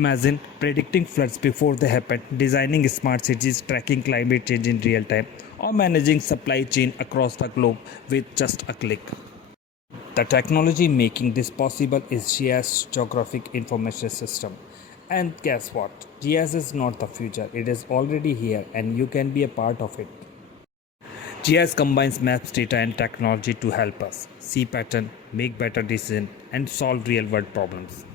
Imagine predicting floods before they happen, designing smart cities, tracking climate change in real time, or managing supply chain across the globe with just a click. The technology making this possible is GIS Geographic Information System. And guess what? GIS is not the future, it is already here and you can be a part of it. GIS combines maps, data, and technology to help us see pattern, make better decisions, and solve real-world problems.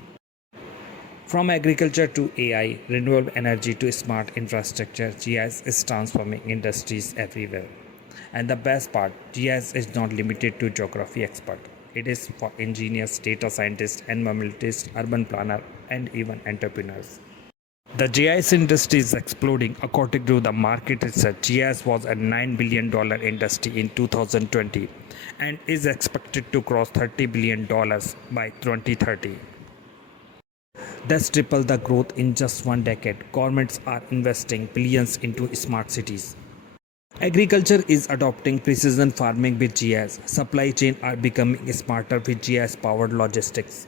From agriculture to AI, renewable energy to smart infrastructure, GIS is transforming industries everywhere. And the best part, GIS is not limited to geography experts. It is for engineers, data scientists, environmentalists, urban planners, and even entrepreneurs. The GIS industry is exploding. According to the market research, GIS was a $9 billion industry in 2020 and is expected to cross $30 billion by 2030. That's triple the growth in just one decade. Governments are investing billions into smart cities. Agriculture is adopting precision farming with GIS. Supply chains are becoming smarter with GIS-powered logistics.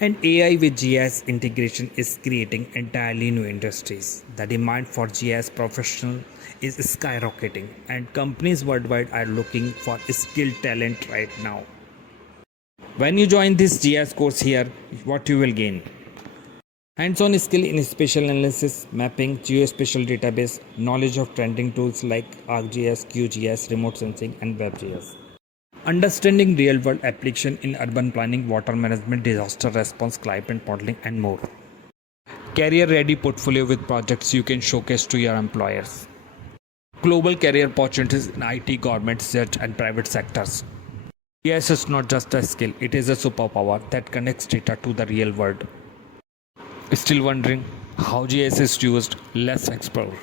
And AI with GIS integration is creating entirely new industries. The demand for GIS professionals is skyrocketing, and companies worldwide are looking for skilled talent right now. When you join this GIS course here, what you will gain? Hands-on skill in spatial analysis, mapping, geospatial database, knowledge of trending tools like ArcGIS, QGIS, remote sensing, and WebGIS. Understanding real-world application in urban planning, water management, disaster response, climate modeling, and more. Career-ready portfolio with projects you can showcase to your employers. Global career opportunities in IT, government, research, and private sectors. GIS is not just a skill, it is a superpower that connects data to the real world. Still wondering how GIS is used? Let's explore.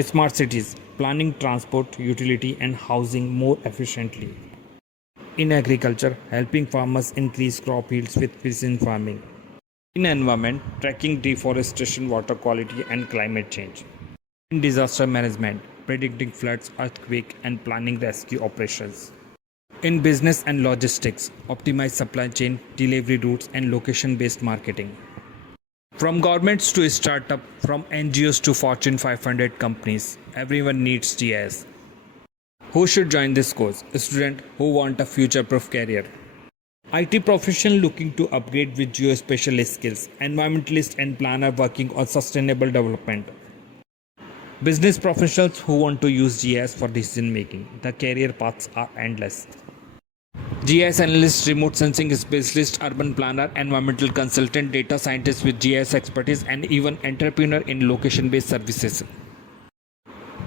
Smart cities, planning transport, utility, and housing more efficiently. In agriculture, helping farmers increase crop yields with precision farming. In environment, tracking deforestation, water quality, and climate change. In disaster management, predicting floods, earthquake, and planning rescue operations. In business and logistics, optimize supply chain, delivery routes, and location-based marketing. From governments to startups, from NGOs to Fortune 500 companies, everyone needs GIS. Who should join this course? A student who want a future-proof career. IT professional looking to upgrade with geospatial skills. Environmentalist and planner working on sustainable development. Business professionals who want to use GIS for decision making. The career paths are endless. GIS analyst, remote sensing specialist, urban planner, environmental consultant, data scientist with GIS expertise, and even entrepreneur in location-based services.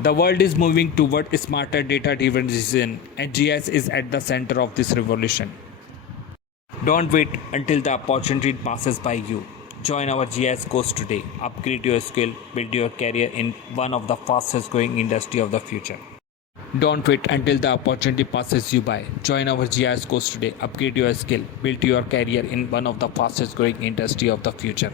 The world is moving toward smarter data-driven decision, and GIS is at the center of this revolution. Don't wait until the opportunity passes by you. Join our GIS course today. Upgrade your skill, build your career in one of the fastest-growing industry of the future. Don't wait until the opportunity passes you by. Join our GIS course today. Upgrade your skill. Build your career in one of the fastest growing industry of the future.